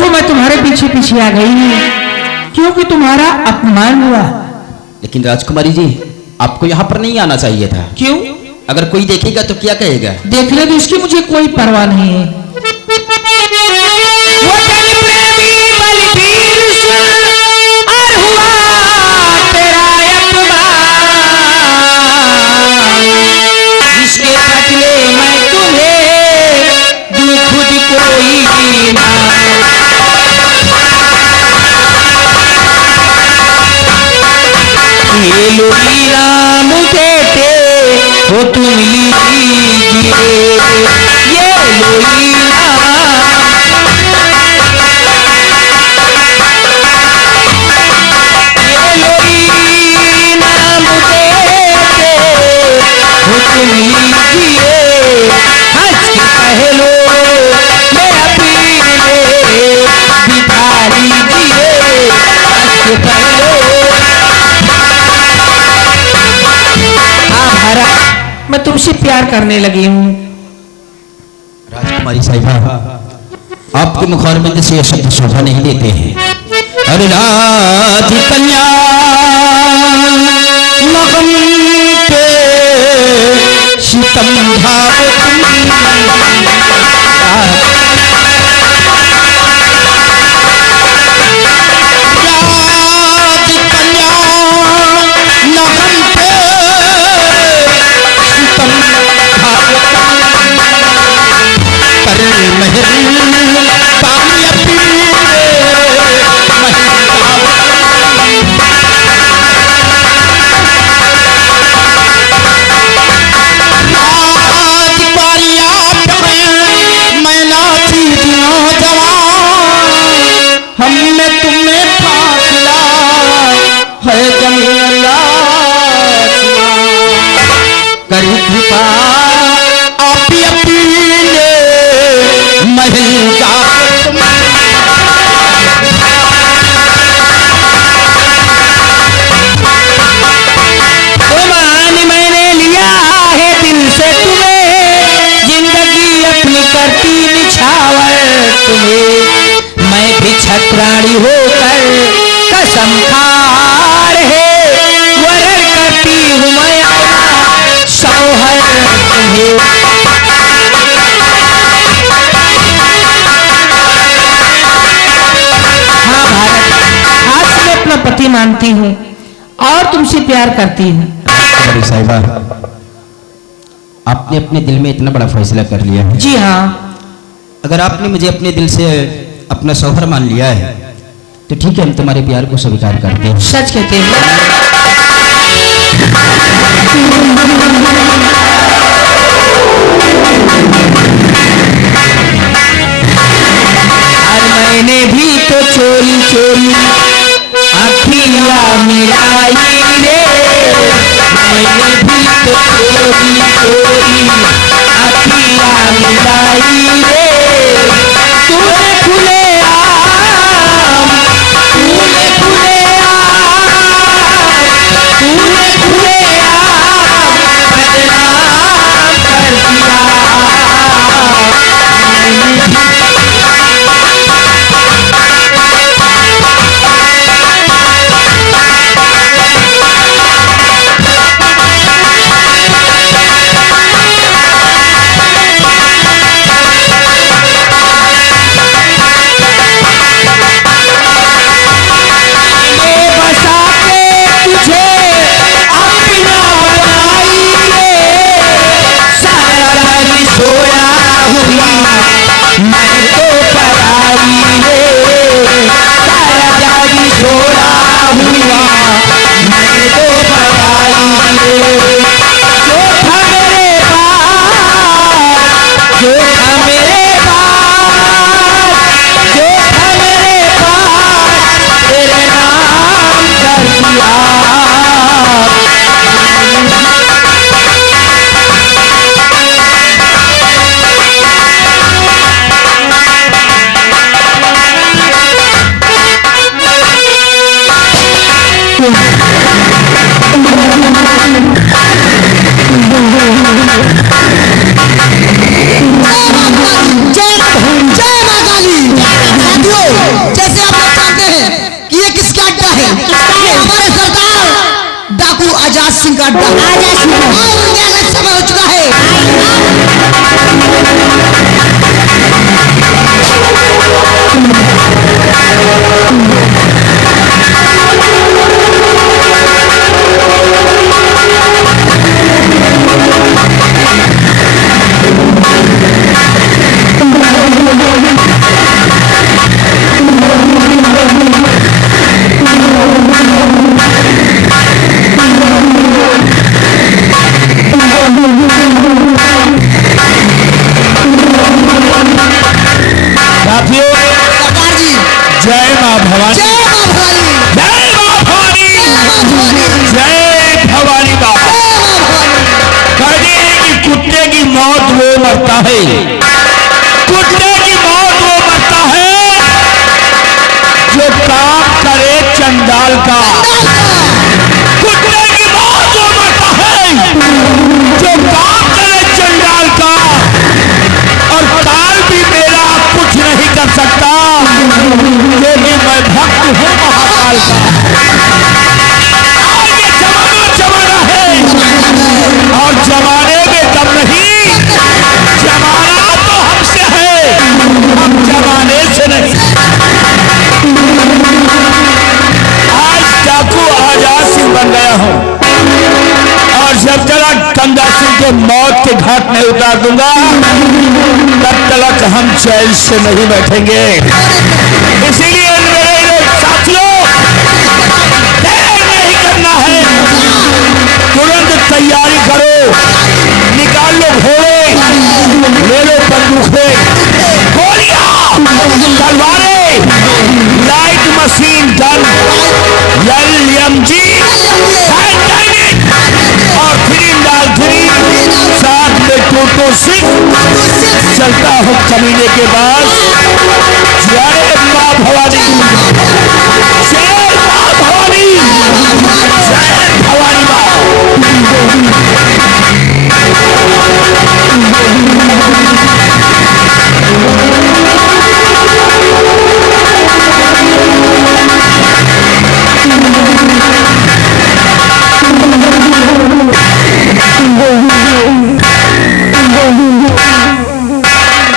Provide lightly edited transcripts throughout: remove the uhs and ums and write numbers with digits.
देखो मैं तुम्हारे पीछे पीछे आ गई हूँ क्योंकि तुम्हारा अपमान हुआ। लेकिन राजकुमारी जी, आपको यहाँ पर नहीं आना चाहिए था। क्यों? अगर कोई देखेगा तो क्या कहेगा? देख ले तो इसकी मुझे कोई परवाह नहीं है। वो जन प्रेमी बलबीर सुन और हुआ तेरा अपमान, जिसके बदले मैं तुम्हें दूं खुद कोई ना। ये लोई राम देते हो तुम लीजिए, ये लोई नाम देते हो तुम लीजिए, हंस के पहलो मेरा पीर बिठा लीजिए, हंस के पहलो। मैं तुमसे प्यार करने लगी हूँ। राजकुमारी साहिबा, आपके मुखारबिंद से यह शब्द शोभा नहीं देते हैं। अरे राज कन्या मगम पे सितम भाव छत्राणी होकर कसम खार है, वरण करती हूँ मैं अपना सौहर तुम्हें। हाँ भारत, आज मैं अपना पति मानती हूँ और तुमसे प्यार करती हूँ। साहिबा, आपने अपने दिल में इतना बड़ा फैसला कर लिया है। जी हाँ। अगर आपने मुझे अपने दिल से अपना शौहर मान लिया है तो ठीक है, हम तुम्हारे प्यार को स्वीकार करते हैं। सच कहते हैं। और मैंने भी तो चोरी चोरी आँखियाँ मिलाई रे, मैंने भी तो चोरी चोरी आँखियाँ मिलाई रे, तूने खुले अड्डा। आजा शिवम। और जाने समय हो चुका है। साथियों, सरकार जी, जय माँ भवानी, जय मां भवानी, जय माँ भवानी, जय मां भवानी, जय भवानी माँ। जय मां भवानी। कहते हैं कि कुत्ते की मौत वो मरता है, कुत्ते की मौत वो मरता है जो काम करे चंडाल का। कुत्ते की मौत वो मरता है जो काम करे चंडाल का। और काल भी मेरा कुछ नहीं कर सकता क्योंकि मैं भक्त हूँ महाकाल का। और ये जमाना जमाना है और जमाने में दम नहीं, जमाना तो हमसे है, हम जमाने से नहीं। आज डाकू आजाद सिंह बन गया हूँ और जब तक कंधा सिंह के मौत के घाट में उतार दूंगा तब तक हम चैन से नहीं बैठेंगे। इसीलिए मेरे साथियों, देर नहीं करना है, तुरंत तैयारी करो, निकाल लो घोड़े, ले लो बंदूकें, गोलियां, तलवारें, लाइट मशीन गन, LMG, और साथ में टोटो सिंह चलता हूँ कमीने के बाद। जय माँ भवानी, जय माँ भवानी, जय भवानी माँ।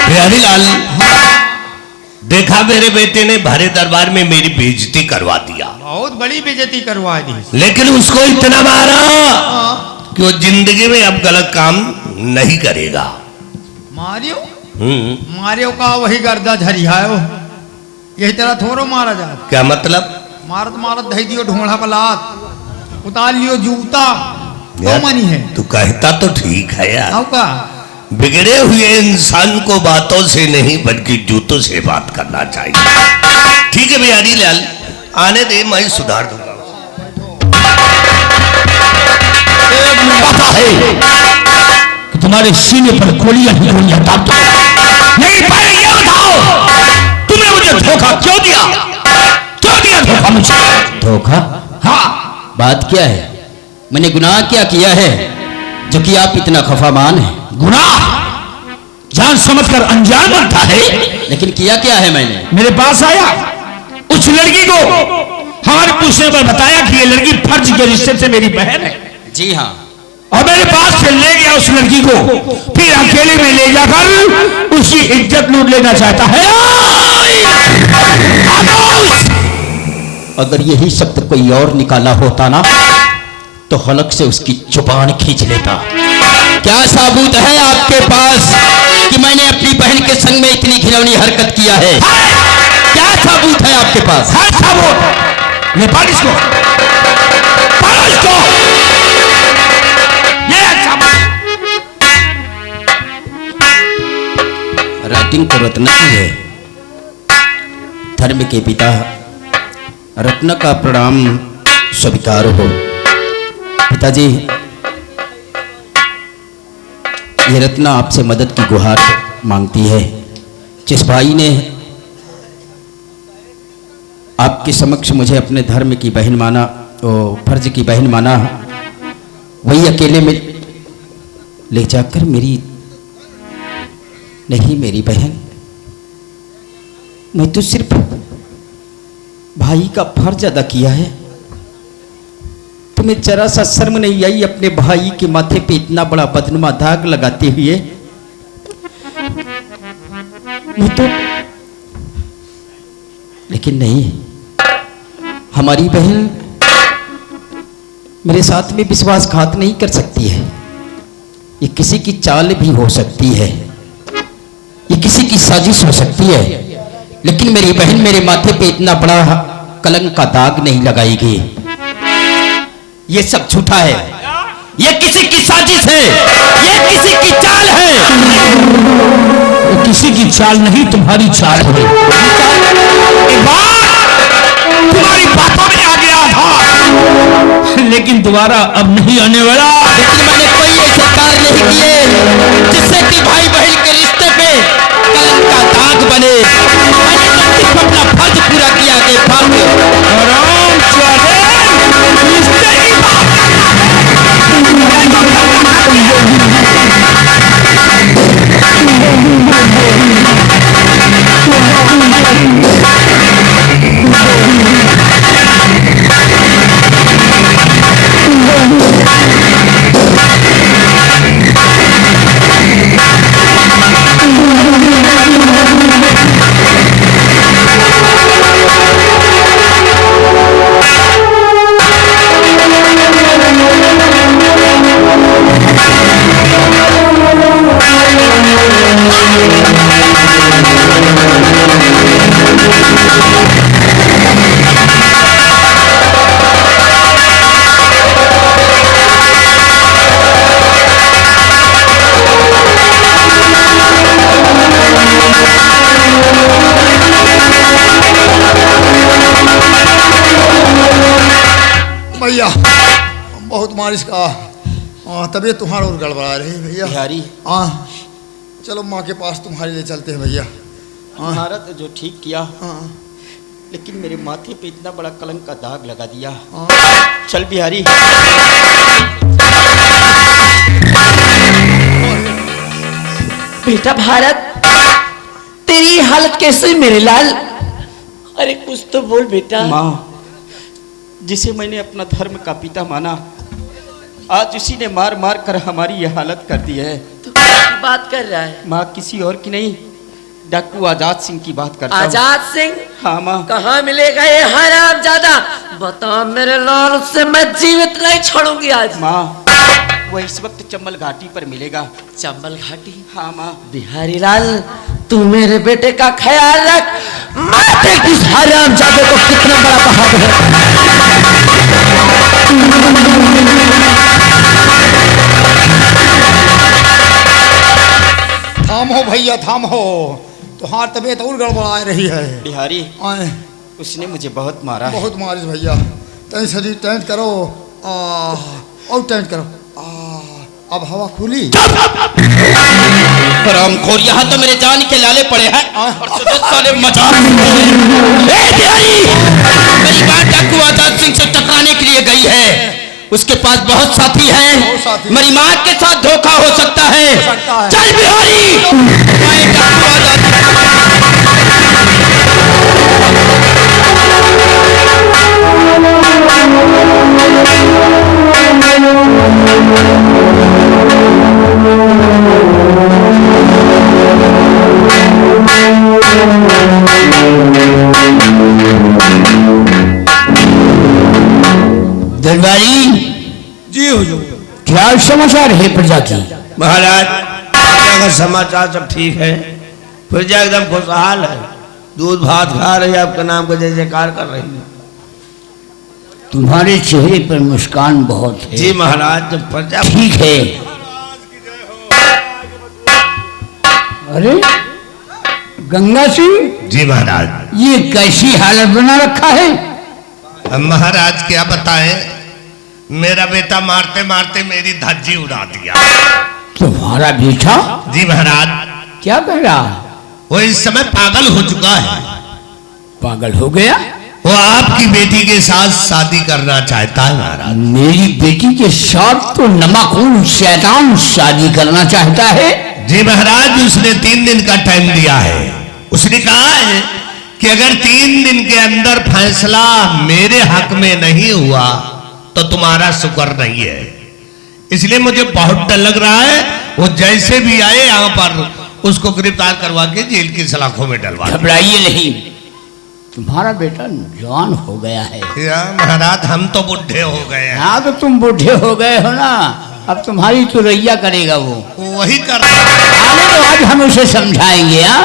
बिहारीलाल, देखा मेरे बेटे ने भरे दरबार में मेरी बेइज्जती करवा दिया, बहुत बड़ी बेइज्जती करवा दी। लेकिन उसको इतना मारा कि वो जिंदगी में अब गलत काम नहीं करेगा। मारियो हम्म, मारियो का वही गर्दा झरियायो, यही तरह थोड़ो मारा जाए। क्या मतलब? मारत मारत धई दियो ढोंढा पलात, उतार लियो जूता, तो मनी है। तू कहता तो ठीक है यार, आओ का बिगड़े हुए इंसान को बातों से नहीं बल्कि जूतों से बात करना चाहिए। ठीक है बिहारीलाल, आने दे, मैं सुधार दूंगा। पता है कि तुम्हारे सीने पर गोलियां ही गोलियां दाग दो। नहीं पहले ये बताओ, तुमने मुझे धोखा क्यों दिया? क्यों दिया धोखा मुझे? धोखा? हाँ, बात क्या है? मैंने गुनाह क्या किया है जो कि आप इतना खफामान हैं? गुनाह जान समझ कर अनजान बनता है। लेकिन किया क्या है मैंने? मेरे पास आया, उस लड़की को हमारे पूछने पर बताया कि ये लड़की फर्ज के रिश्ते से मेरी बहन है। जी हाँ। और मेरे पास से ले गया उस लड़की को, फिर अकेले में ले जाकर उसकी इज्जत लूट लेना चाहता है। अगर यही शब्द कोई और निकाला होता ना तो हलक से उसकी जुबान खींच लेता। क्या सबूत है आपके पास कि मैंने अपनी बहन के संग में इतनी घिनौनी हरकत किया है? क्या सबूत है आपके पास? है सबूत। ये पालिश को, पालिश को, ये सबूत। राइटिंग तो रत्न की है। धर्म के पिता रत्न का प्रणाम स्वीकार हो। पिताजी, ये रत्ना आपसे मदद की गुहार मांगती है। जिस भाई ने आपके समक्ष मुझे अपने धर्म की बहन माना, फर्ज की बहन माना, वही अकेले में ले जाकर मेरी नहीं मेरी बहन, मैं तो सिर्फ भाई का फर्ज अदा किया है, तो तुम्हें जरा सा शर्म नहीं आई अपने भाई के माथे पे इतना बड़ा बदनुमा दाग लगाते हुए? मैं तो लेकिन नहीं, हमारी बहन मेरे साथ में विश्वासघात नहीं कर सकती है। ये किसी की चाल भी हो सकती है, ये किसी की साजिश हो सकती है, लेकिन मेरी बहन मेरे माथे पे इतना बड़ा कलंक का दाग नहीं लगाएगी। ये सब झूठा है, ये किसी की साजिश है, ये किसी की चाल है। वो किसी की चाल नहीं, तुम्हारी चाल है। एक बार तुम्हारी बातों में आ गया था, लेकिन दोबारा अब नहीं आने वाला। लेकिन मैंने कोई ऐसे कार्य नहीं किए जिससे कि भाई बहन के रिश्ते पे कलंक का दाग बने। मैंने तो सिर्फ अपना फर्ज पूरा किया कि फर्ज आराम चले, रिश्ते की बात करना भैया बहुत मारिश का तबीयत तुम्हारा और गड़बड़ा रही है भैया। बिहारी, हाँ चलो माँ के पास तुम्हारे लिए चलते हैं भैया। तुम्हारा तो जो ठीक किया, हाँ लेकिन मेरे माथे पे इतना बड़ा कलंक का दाग लगा दिया। हाँ चल बिहारी। बेटा भारत, तेरी हालत कैसे मेरे लाल? अरे कुछ तो बोल बेटा। माँ, जिसे मैंने अपना धर्म का पिता माना, आज उसी ने मार मार कर हमारी ये हालत कर दी है। तू किसकी बात कर रहा है? माँ, किसी और की नहीं, डाकू आजाद सिंह की बात करता हूँ। आजाद सिंह? हाँ माँ। कहाँ मिलेगा ये हरामजादा? बता मेरे लाल, उससे मैं जीवित नहीं छोड़ूंगी आज। माँ, वो इस वक्त चंबल घाटी पर मिलेगा। चंबल घाटी? हाँ माँ। बिहारी लाल, तू मेरे बेटे का ख्याल रख। मैं देख इस हरामजादे को कितना बड़ा बहादुर है। थामो भैया थामो, तुम्हारी तबीयत और गड़बड़ा रही है। बिहारी, आए, उसने मुझे बहुत मारा है। बहुत मारिश भैया। टेंट शरीर टेंट करो, और टेंट करो। अब हवा खुली। हरामखोर, यहाँ तो मेरे जान के लाले पड़े हैं और सुबह साले मजाक। मेरी बात डाकू आजाद सिंह से टकराने के लिए गई है। उसके पास बहुत साथी हैं। मेरी माँ के साथ धोखा हो सकता है। चल बिहारी, मैं डाकू आजाद। दरबारी जी हुजूर। क्या समाचार है प्रजा की? महाराज, प्रजा का समाचार सब ठीक है। प्रजा एकदम खुशहाल है, दूध भात खा रही है, आपके नाम का जय जयकार कर रही है। तुम्हारे चेहरे पर मुस्कान बहुत है। जी महाराज, जब प्रजा ठीक है। अरे गंगा सिंह, जी महाराज। ये कैसी हालत बना रखा है? अब महाराज क्या बताएं, मेरा बेटा मारते मारते मेरी धज्जी उड़ा दिया। तुम्हारा बेटा? जी महाराज। क्या कह रहा है? वो इस समय पागल हो चुका है। पागल हो गया? वो आपकी बेटी के साथ शादी करना चाहता है महाराज। मेरी बेटी के साथ तो नमकून शैतान शादी करना चाहता है। जी महाराज, उसने 3 दिन का टाइम दिया है। उसने कहा है कि अगर 3 दिन के अंदर फैसला मेरे हक में नहीं हुआ तो तुम्हारा शुक्र नहीं है। इसलिए मुझे बहुत डर लग रहा है, वो जैसे भी आए यहाँ पर उसको गिरफ्तार करवा के जेल की सलाखों में डलवा दो। घबराइए नहीं, तुम्हारा बेटा जवान हो गया है। या महाराज हम तो बुढ़े हो गए हैं। हाँ तो तुम बूढ़े हो गए हो ना, अब तुम्हारी तो रैया करेगा वो। वही कर रहा है। आने तो आज हम उसे समझाएंगे। हाँ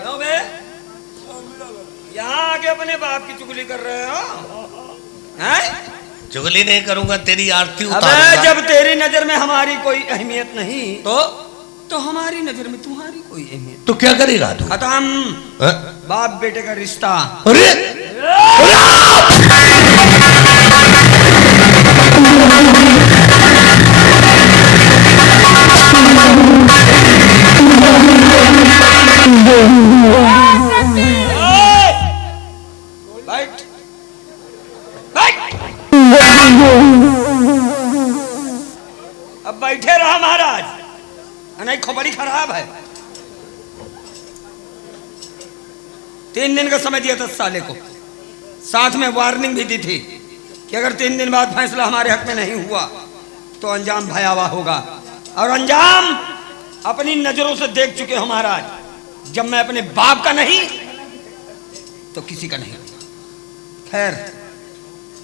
क्यों बे? यहाँ आके अपने बाप की चुगली कर रहे हो? हैं? चुगली नहीं करूंगा, तेरी आरती अबे उतारूंगा। जब तेरी नजर में हमारी कोई अहमियत नहीं तो हमारी नजर में तुम्हारी कोई अहमियत तो क्या करेगा तू? खत्म। हाँ? बाप बेटे का रिश्ता। अरे बैठ बैठ। अब बैठे रहा महाराज, नहीं खोपड़ी खराब है। 3 दिन का समय दिया था साले को, साथ में वार्निंग भी दी थी कि अगर 3 दिन बाद फैसला हमारे हक में नहीं हुआ तो अंजाम भयावह होगा। और अंजाम अपनी नजरों से देख चुके हो महाराज। जब मैं अपने बाप का नहीं तो किसी का नहीं। खैर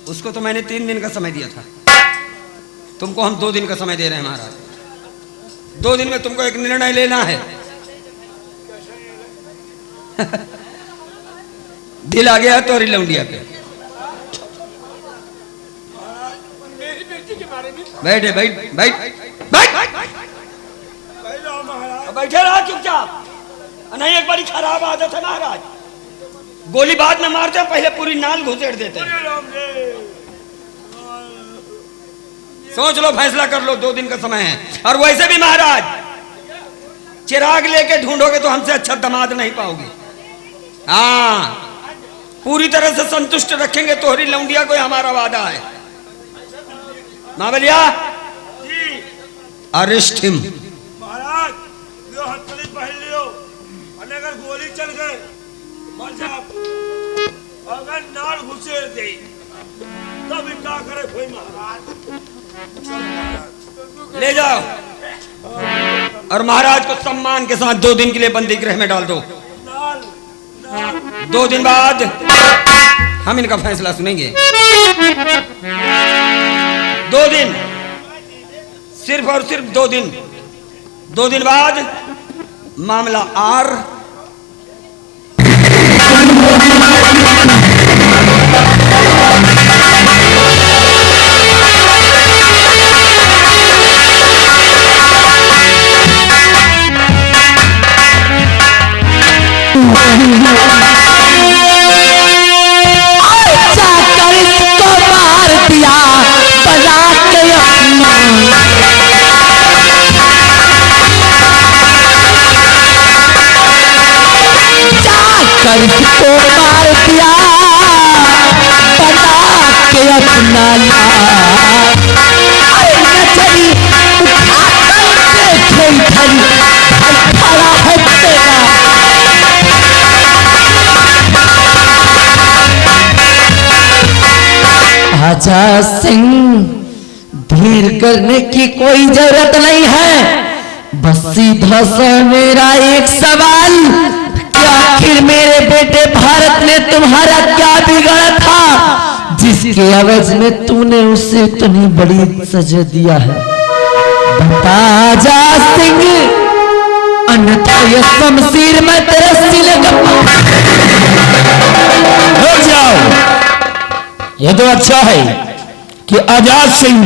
उसको तो मैंने 3 दिन का समय दिया था, तुमको हम 2 दिन का समय दे रहे हैं महाराज। 2 दिन में तुमको एक निर्णय लेना है। दिल आ गया तो लौंडिया पे बैठे बैठ बैठ बैठ बैठे रहा चुपचाप। नहीं एक बड़ी खराब आदत है महाराज, गोली बाद में मारते हैं, पहले पूरी नाल घुसेड़ देते हैं। सोच लो, फैसला कर लो, 2 दिन का समय है। और वैसे भी महाराज चिराग लेके ढूंढोगे तो हमसे अच्छा दामाद नहीं पाओगे। हाँ पूरी तरह से संतुष्ट रखेंगे तोहरी लौंडिया को, हमारा वादा है। Mawaliya arrest him. महाराज यो हथकड़ी पहन लियो, और अगर गोली चल गए मर जा, अगर नाल घुसेड़ दे तब क्या करे कोई महाराज। ले जाओ और महाराज को सम्मान के साथ 2 दिन के लिए बंदी गृह में डाल दो। नाल नाल 2 दिन बाद हम इनका फैसला सुनेंगे। 2 दिन, सिर्फ और सिर्फ 2 दिन। 2 दिन बाद मामला आर। जाकर इसको मार दिया बजा के अपना। जाकर इसको मार दिया बजा के अपना लाल। अरे नजरी उठाकर देखे इधर, खड़ा है तेरा। आजाद सिंह, धीर करने की कोई जरूरत नहीं है। बस सीधा सा मेरा एक सवाल, क्या आखिर मेरे बेटे भारत ने तुम्हारा क्या बिगाड़ा था जिसके एवज में तूने उसे इतनी बड़ी सजा दिया है? बता आजाद सिंह, अन्यथा ये शमशीर में तेरे सिले का। रुक जाओ। ये तो अच्छा है कि आजाद सिंह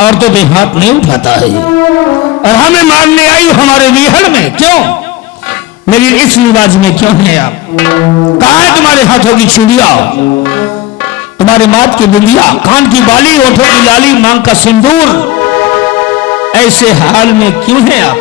औरतों पे हाथ नहीं उठाता है और हमें मारने आई हमारे विहड़ में। क्यों मेरी इस निवाज में क्यों है आप? कहाँ है तुम्हारे हाथों की चूड़ियां, तुम्हारे माथ की बिंदिया, कान की बाली, होठों की लाली, मांग का सिंदूर? ऐसे हाल में क्यों है आप?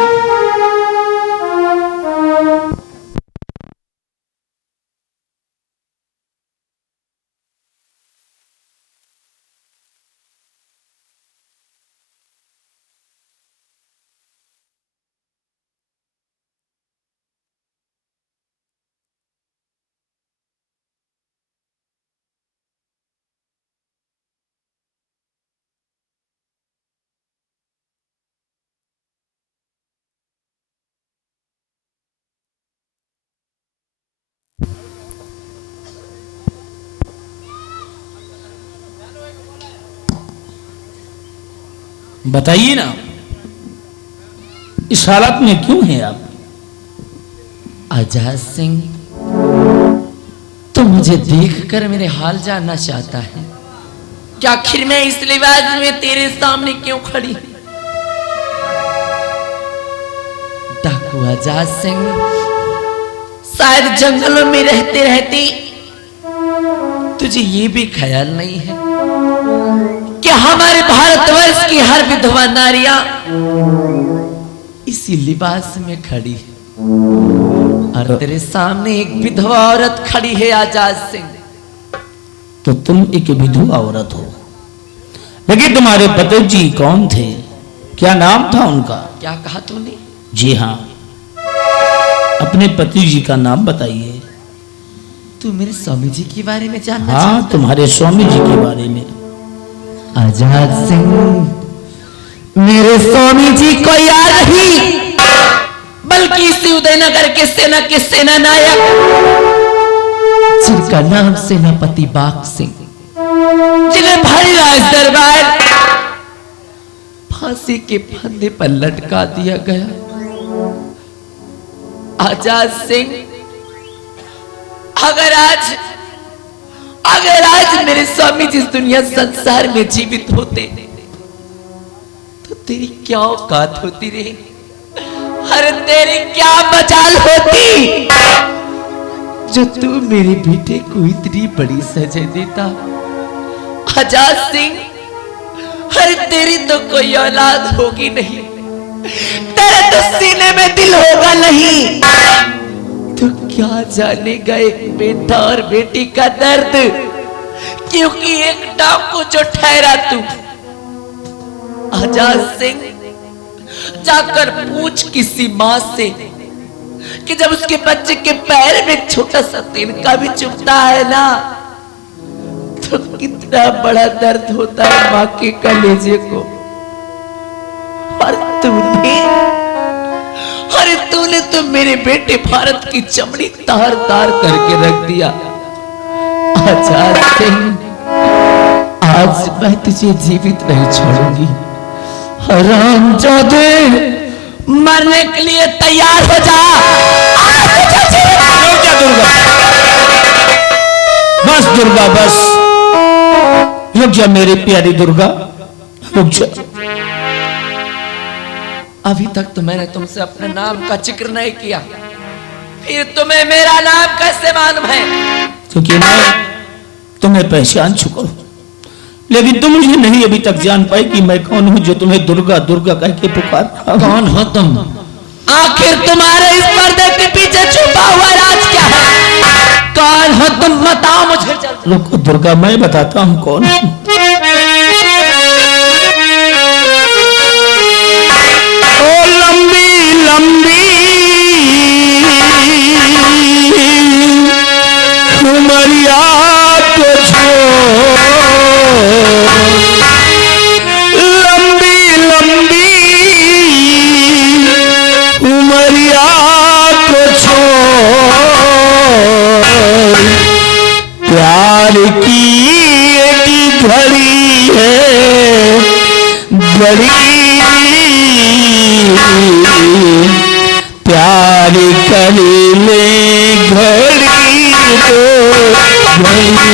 बताइए ना, इस हालत में क्यों हैं आप? आजाद सिंह, तो मुझे देखकर मेरे हाल जानना चाहता है कि आखिर मैं इस लिबास में तेरे सामने क्यों खड़ी? डाकू आजाद सिंह, शायद जंगलों में रहते रहते तुझे ये भी ख्याल नहीं है कि हमारे भारतवर्ष की हर विधवा नारियां इसी लिबास में खड़ी है और तेरे सामने एक विधवा औरत खड़ी है आजाद सिंह। तो तुम एक विधवा औरत हो, लेकिन तुम्हारे पति जी कौन थे? क्या नाम था उनका? क्या कहा तूने? जी हाँ, अपने पति जी का नाम बताइए। तू मेरे स्वामी जी के बारे में जानना हाँ, चाहता? तुम्हारे स्वामी जी के बारे में। आजाद सिंह, मेरे स्वामी जी को याद नहीं, बल्कि इसी उदयनगर के सेना नायक जिनका नाम सेनापति बाग सिंह, जिन्हें भारी राज दरबार फांसी के फंदे पर लटका दिया गया। आजाद सिंह, अगर आज मेरे स्वामी जिस दुनिया संसार में जीवित होते तो तेरी क्या औकात होती रे? अरे तेरी क्या मजाल होती जो तू मेरे बेटे को इतनी बड़ी सजा देता? आजाद सिंह, अरे तेरी तो कोई औलाद होगी नहीं, तेरे तो सीने में दिल होगा नहीं, तो क्या जानेगा एक बेटा और बेटी का दर्द? क्योंकि एक डाकू जो ठहरा तू। आजाद सिंह, जाकर पूछ किसी मां से कि जब उसके बच्चे के पैर में छोटा सा तिनका भी चुभता है ना, तो कितना बड़ा दर्द होता है मां के कलेजे को। और तूने तो मेरे बेटे भारत की चमड़ी तार तार करके रख दिया। आजाद सिंह, आज मैं तुझे जीवित नहीं छोड़ूंगी। हरामजादे, मरने के लिए तैयार हो जा। रुक जा दुर्गा, बस दुर्गा बस, रुक जा मेरी प्यारी दुर्गा, रुक जा। अभी तक तो मैंने तुमसे अपने नाम का जिक्र नहीं किया, फिर तुम्हें मेरा नाम कैसे मालूम है? क्योंकि मैं तुम्हें पहचान चुका हूं, लेकिन तुम मुझे नहीं अभी तक जान पाई कि मैं कौन हूं जो तुम्हें दुर्गा दुर्गा कह के पुकार रहा हूं। कौन हो तुम? आखिर तुम्हारे इस पर्दे के पीछे छुपा हुआ राज क्या है? कौन हो तुम? बताओ मुझे जल्दी। रुको दुर्गा, मैं बताता हूं कौन हूं। ओ लंबी लंबी उमरिया तो छोड़, लंबी लंबी उमरिया को छोड़, प्यार की एक घड़ी है बड़ी, प्यार कर ले घड़ी तो घड़ी।